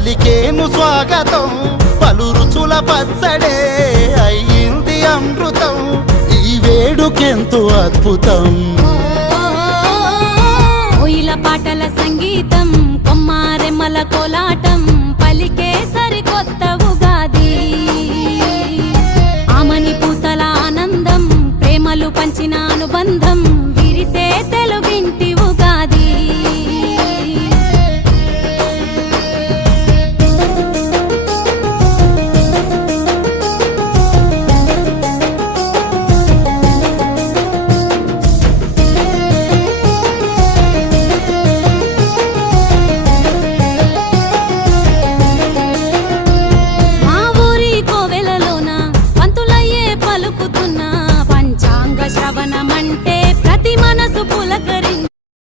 పలికేను స్వాగతం పలు రుచుల పచ్చడే అయ్యింది అమృతం ఈ వేడుకెంతో అద్భుతం కోయిల పాటల సంగీతం కొమ్మారెమ్మల కోలాటం పలికే సరికొత్త ఉగాది ఆమని పూతల ఆనందం ప్రేమలు పంచిన అనుబంధం